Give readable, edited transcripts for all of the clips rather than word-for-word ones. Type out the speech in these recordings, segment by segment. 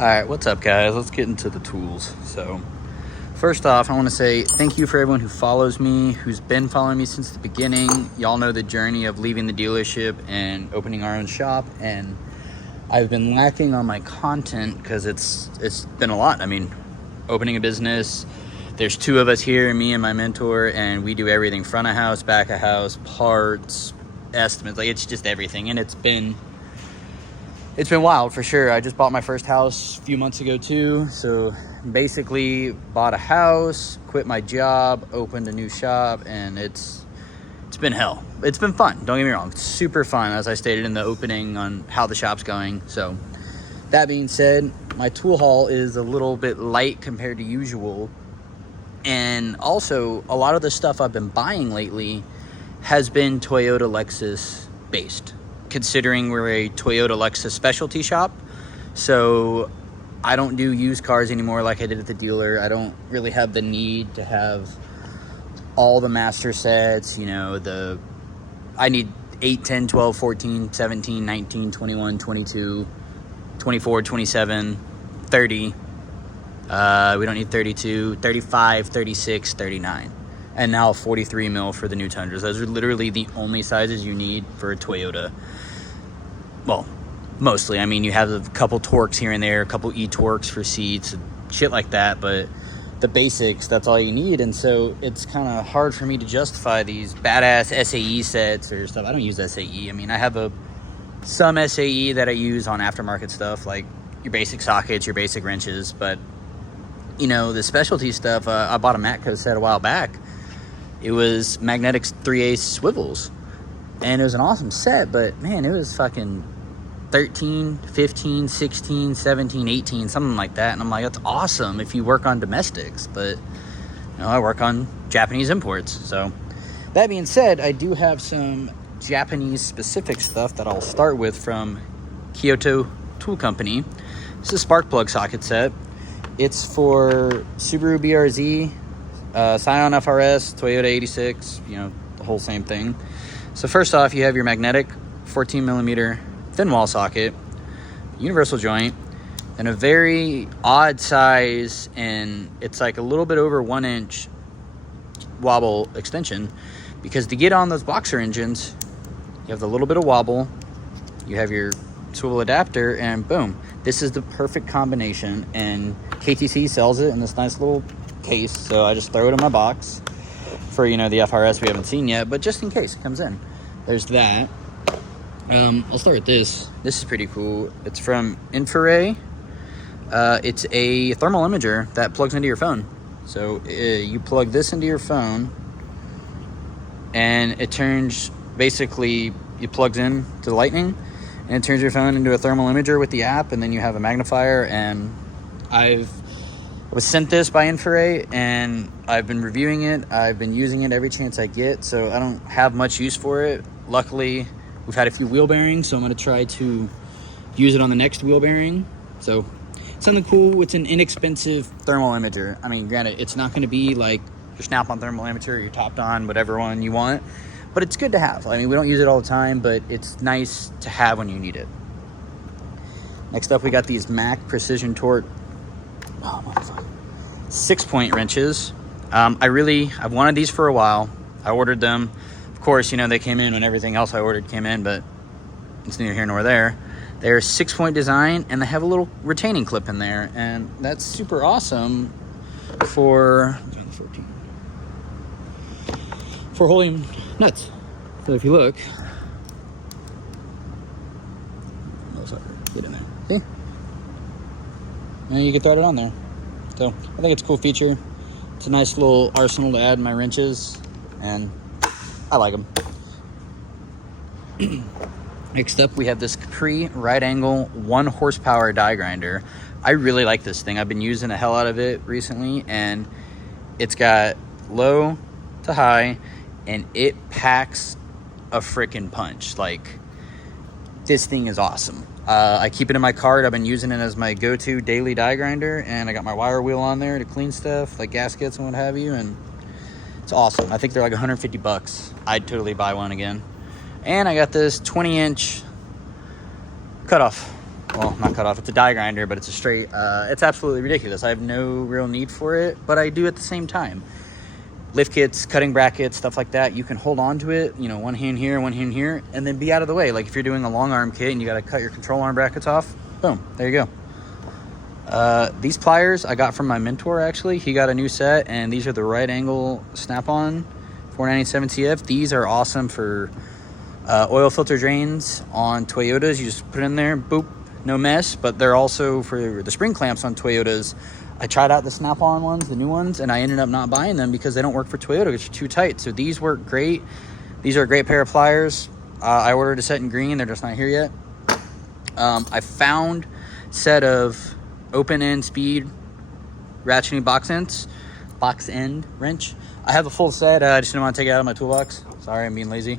Alright, what's up guys? Let's get into the tools. So, first off, I want to say thank you for everyone who follows me, who's been following me since the beginning. Y'all know the journey of leaving the dealership and opening our own shop, and I've been lacking on my content because it's been a lot. I mean, opening a business, there's two of us here, me and my mentor, and we do everything front of house, back of house, parts, estimates, like it's just everything, and it's been wild for sure. I just bought my first house a few months ago too. So basically bought a house, quit my job, opened a new shop, and it's been hell. It's been fun, don't get me wrong. It's super fun, as I stated in the opening on how the shop's going. So that being said, my tool haul is a little bit light compared to usual. And also a lot of the stuff I've been buying lately has been Toyota Lexus based, considering we're a Toyota Lexus specialty shop. So I don't do used cars anymore like I did at the dealer. I don't really have the need to have all the master sets, you know, I need 8, 10, 12, 14, 17, 19, 21, 22, 24, 27, 30. We don't need 32, 35, 36, 39. And now 43 mil for the new Tundras. Those are literally the only sizes you need for a Toyota. Well, mostly. I mean, you have a couple Torques here and there, a couple E-Torques for seats, shit like that, but the basics, that's all you need. And so it's kind of hard for me to justify these badass SAE sets or stuff. I don't use SAE. I mean, I have some SAE that I use on aftermarket stuff, like your basic sockets, your basic wrenches, but you know, the specialty stuff, I bought a Matco set a while back. It was magnetic 3/8 swivels, and it was an awesome set, but man, it was fucking 13, 15, 16, 17, 18, something like that. And I'm like, that's awesome if you work on domestics, but you know, I work on Japanese imports. So that being said, I do have some Japanese specific stuff that I'll start with from Kyoto Tool Company. This is a spark plug socket set. It's for Subaru BRZ, Scion FRS, Toyota 86, you know, the whole same thing. So first off, you have your magnetic 14 millimeter thin wall socket, universal joint, and a very odd size, and it's like a little bit over 1 inch wobble extension, because to get on those boxer engines, you have the little bit of wobble, you have your swivel adapter, and boom, this is the perfect combination. And KTC sells it in this nice little case, so I just throw it in my box for, you know, the FRS we haven't seen yet, but just in case it comes in. There's that. I'll start with this. This is pretty cool. It's from Infrared. It's a thermal imager that plugs into your phone. So you plug this into your phone, and it turns, basically, it plugs in to the lightning, and it turns your phone into a thermal imager with the app, and then you have a magnifier. And I was sent this by Infrared, and I've been reviewing it. I've been using it every chance I get, so I don't have much use for it. Luckily, we've had a few wheel bearings, so I'm going to try to use it on the next wheel bearing. So something cool. It's an inexpensive thermal imager. I mean, granted, it's not going to be like your snap-on thermal imager, your topped-on, whatever one you want, but it's good to have. I mean, we don't use it all the time, but it's nice to have when you need it. Next up, we got these Mac Precision Torque 6-point wrenches. I've wanted these for a while. I ordered them. Of course, you know, they came in when everything else I ordered came in, but it's neither here nor there. They're 6-point design, and they have a little retaining clip in there, and that's super awesome for holding nuts. So if you look, get in there. See? And you can throw it on there. So I think it's a cool feature. It's a nice little arsenal to add in my wrenches, and I like them. Next up, we have this Capri right angle 1 horsepower die grinder. I really like this thing. I've been using the hell out of it recently, and it's got low to high, and it packs a freaking punch. Like, this thing is awesome. I keep it in my cart. I've been using it as my go-to daily die grinder, and I got my wire wheel on there to clean stuff like gaskets and what have you, and it's awesome. I think they're like 150 bucks. I'd totally buy one again. And I got this 20-inch cutoff well, not cut off, it's a die grinder, but it's a straight, it's absolutely ridiculous. I have no real need for it, but I do at the same time. Lift kits, cutting brackets, stuff like that, you can hold on to it, you know, one hand here, one hand here, and then be out of the way. Like if you're doing a long arm kit and you got to cut your control arm brackets off, boom, there you go. These pliers I got from my mentor, actually. He got a new set, and these are the right angle snap-on 497 TF. These are awesome for oil filter drains on Toyotas. You just put it in there, boop, no mess. But they're also for the spring clamps on Toyotas. I tried out the snap-on ones, the new ones, and I ended up not buying them because they don't work for Toyota. It's too tight. So these work great. These are a great pair of pliers. I ordered a set in green. They're just not here yet. I found a set of open end speed ratcheting box end wrench. I have a full set. I just didn't want to take it out of my toolbox. Sorry, I'm being lazy.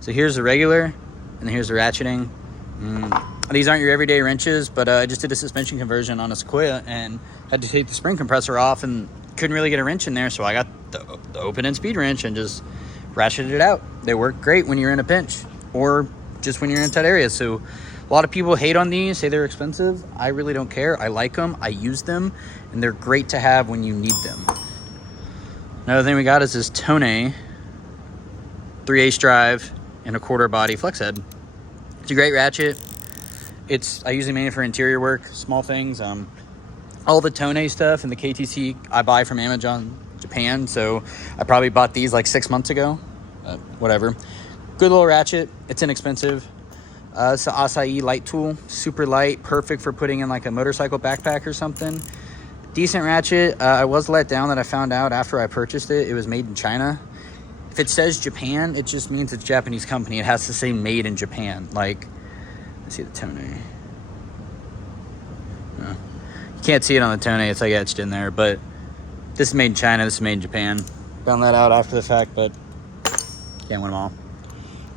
So here's the regular, and here's the ratcheting. These aren't your everyday wrenches, but I just did a suspension conversion on a Sequoia and had to take the spring compressor off and couldn't really get a wrench in there. So I got the open end speed wrench and just ratcheted it out. They work great when you're in a pinch or just when you're in tight areas. So a lot of people hate on these, say they're expensive. I really don't care. I like them. I use them, and they're great to have when you need them. Another thing we got is this Tone 3/8 drive and a 1/4 body flex head. It's a great ratchet. I usually make it for interior work, small things. All the Tone stuff and the KTC I buy from Amazon Japan, so I probably bought these like 6 months ago. Whatever. Good little ratchet. It's inexpensive. It's an Acai light tool, super light, perfect for putting in like a motorcycle backpack or something. Decent ratchet. I was let down that I found out after I purchased it. It was made in China. If it says Japan, it just means it's a Japanese company. It has to say made in Japan. Like, let's see the Tone. No. You can't see it on the Tone. It's like etched in there. But this is made in China. This is made in Japan. Found that out after the fact, but can't win them all.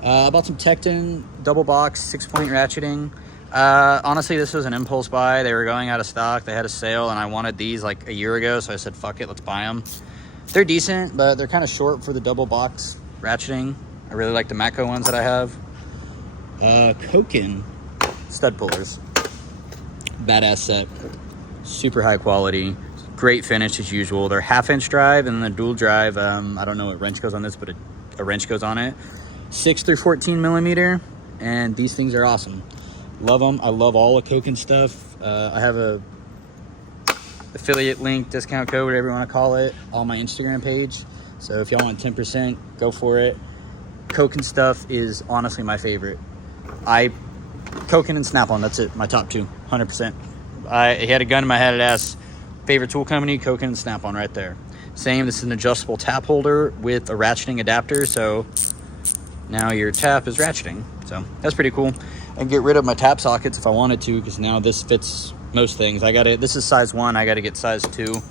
I bought some Tecton double box 6-point ratcheting. Honestly, this was an impulse buy. They were going out of stock. They had a sale, and I wanted these like a year ago, so I said, fuck it, let's buy them. They're decent, but they're kind of short for the double box ratcheting. I really like the Matco ones that I have. Koken stud pullers. Badass set. Super high quality. Great finish as usual. They're 1/2-inch drive and then the dual drive. I don't know what wrench goes on this, but a wrench goes on it. 6 through 14 millimeter, and these things are awesome. Love them. I love all the Koken stuff. I have a affiliate link, discount code, whatever you want to call it, on my Instagram page. So if y'all want 10%, go for it. Koken stuff is honestly my favorite. Koken and Snap-on, that's it. My top two, 100%. I had a gun in my head. It asked favorite tool company, Koken and Snap-on right there. Same, this is an adjustable tap holder with a ratcheting adapter. So now your tap is ratcheting. So that's pretty cool. I can get rid of my tap sockets if I wanted to, because now this fits most things. This is size 1. I got to get size 2.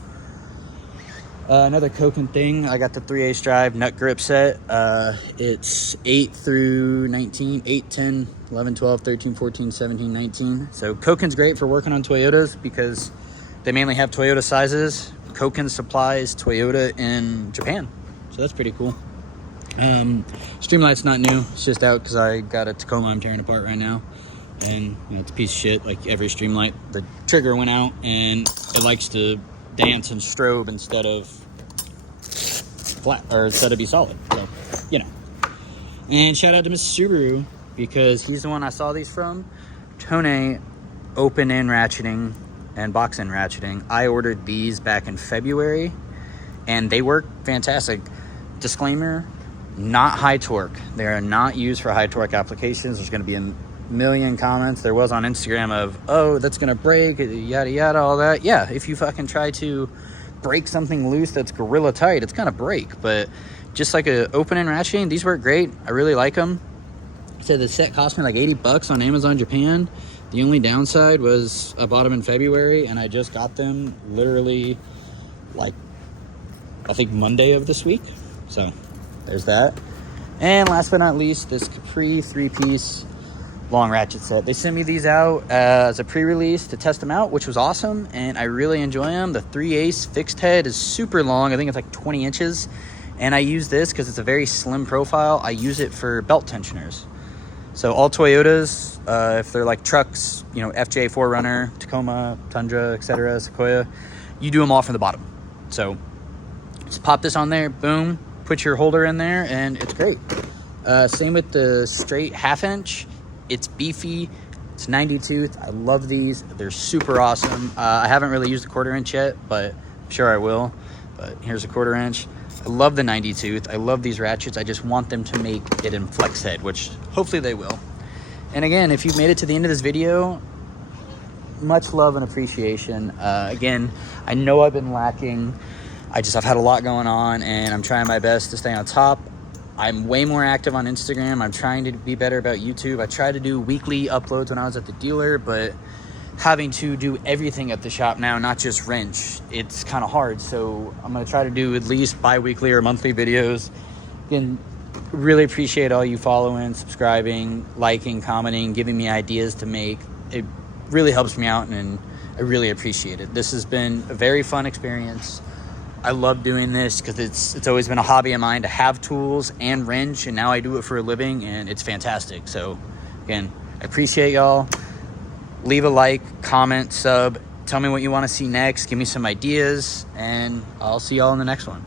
Another Koken thing. I got the 3/8 drive nut grip set. It's 8 through 19, 8, 10, 11, 12, 13, 14, 17, 19. So Koken's great for working on Toyotas because they mainly have Toyota sizes. Koken supplies Toyota in Japan. So that's pretty cool. Streamlight's not new. It's just out because I got a Tacoma I'm tearing apart right now. And it's a piece of shit like every Streamlight. The trigger went out and it likes to dance and strobe instead of flat, or instead of be solid. So, And shout out to Mr. Subaru because he's the one I saw these from. Tone open end ratcheting and box end ratcheting. I ordered these back in February and they work fantastic. Disclaimer, not high torque. They are not used for high torque applications. There's going to be a million comments. There was on Instagram of, oh, that's going to break, yada, yada, all that. Yeah, if you fucking try to break something loose that's gorilla tight, it's going to break. But just like a open end ratcheting, these work great. I really like them. So the set cost me like $80 on Amazon Japan. The only downside was I bought them in February and I just got them literally like, I think Monday of this week. So there's that. And last but not least, this Capri 3-piece long ratchet set. They sent me these out as a pre-release to test them out, which was awesome, and I really enjoy them. The 3/8 fixed head is super long. I think it's like 20 inches, and I use this because it's a very slim profile. I use it for belt tensioners. So all Toyotas, If they're like trucks, you know, FJ, 4Runner, Tacoma, Tundra, etc., Sequoia, you do them all from the bottom. So just pop this on there, boom, put your holder in there, and it's great. Same with the straight 1/2 inch. It's beefy. It's 90 tooth. I love these. They're super awesome. I haven't really used the 1/4 inch yet, but I'm sure I will. But here's a 1/4 inch. I love the 90 tooth. I love these ratchets. I just want them to make it in flex head, which hopefully they will. And again, if you've made it to the end of this video, much love and appreciation. Again, I know I've been lacking. I've had a lot going on, and I'm trying my best to stay on top. I'm way more active on Instagram. I'm trying to be better about YouTube. I tried to do weekly uploads when I was at the dealer, but having to do everything at the shop now, not just wrench, it's kind of hard. So I'm going to try to do at least bi-weekly or monthly videos. Again, really appreciate all you following, subscribing, liking, commenting, giving me ideas to make. It really helps me out, and I really appreciate it. This has been a very fun experience. I love doing this because it's always been a hobby of mine to have tools and wrench, and now I do it for a living, and it's fantastic. So again, I appreciate y'all. Leave a like, comment, sub, tell me what you want to see next, give me some ideas, and I'll see y'all in the next one.